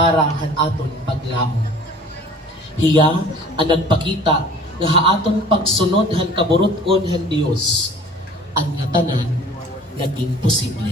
para han aton paglaom. Hiya ang nagpakita nga haaton pagsunod han kaburuton han Dios. Ang nga tanan naging posible.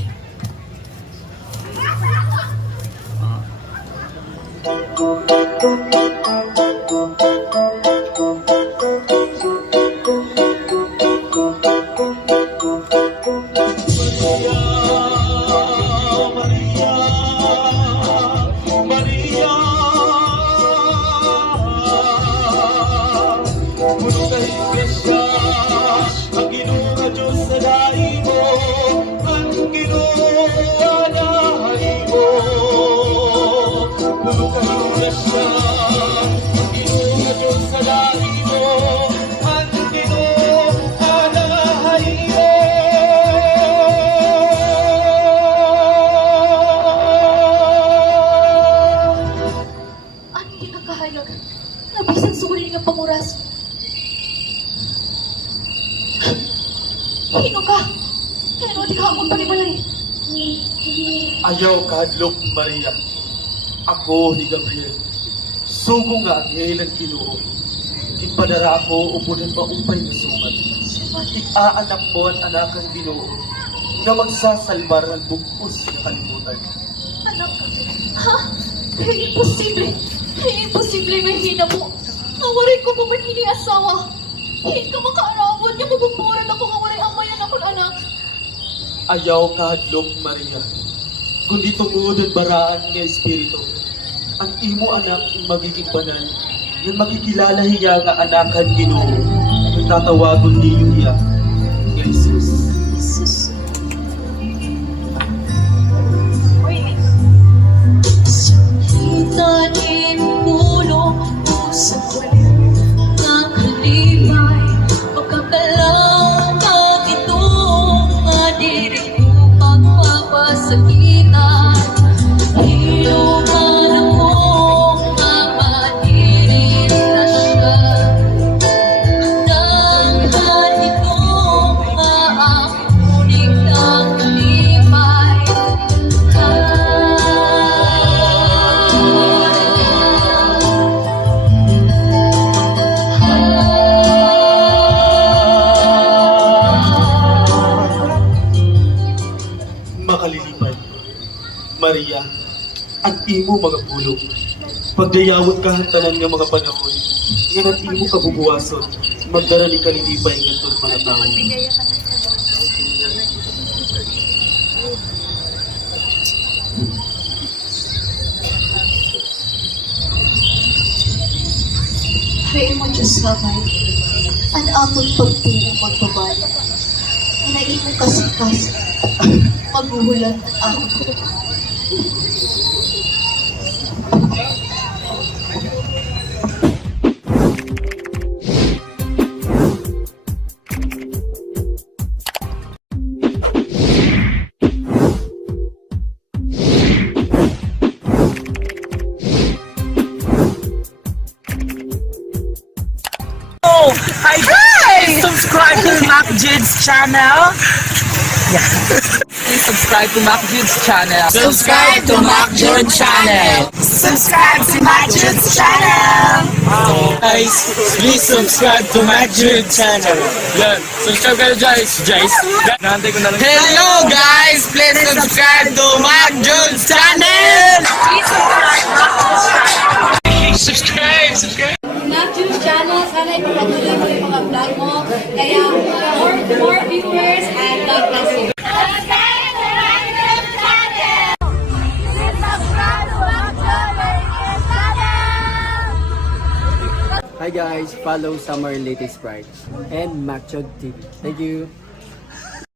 Nabisan suri nga panguras. Hino ka? Pero di ka akong palibalay. Ayaw kahadlok, Maria. Ako ni Gabriel. Sugo nga ang helan Ginoo. Ipadara ako upunan maumpay nga sumat. Ik-aanak po ang anakan Ginoo na magsasalbar ang bugos na kalimutan. Anak, ha? Imposible. Imposible nga hina mo. Nawaray ko mo man hini asawa. Hindi ka makaarabot niya mabumuran ako nga waray amayan akong anak. Ayaw kahadlok, Maria. Kundi tungod ang baraan nga espiritu. Ang imo anak ang magiging banal. Nga makikilala hiya nga anakan Ginoo. Nagtatawagon niyo hiya. Nga Jesus. Jesus. Tanim pulo sa kulit ng kalibay pagkakalaw kag itong adirin ko pagpapasakitan hinuman akong mamadirin na siya hanggang itong maamunig ng kalibay. Makalilipan, Maria, ang imo mga pulong. Pagdayawot ka hantanan nga mga panahon, nga ang imo kabubuwason, magdara ni kalilipay ng itong mga tao. Hain mo Diyos kamay, ang amon pagtuo magbabalik. Naimong kasikas, maghuhulan ang ako. Hi guys! Subscribe to MacJude's channel. Please subscribe to MacJude's channel. Subscribe to MacJude channel. Subscribe to MacJude's channel. Guys, please subscribe to MacJude channel. Yan. Subscribe kayo guys. Nahantay ko na lang. Hello guys, please subscribe to MacJude's channel. Subscribe. MacJude channel, sana ipapatuloy mo yung mga vlog mo. Kaya more viewers and God bless you. Hi guys, follow Summer Latest Sprite and MacJude TV. Thank you.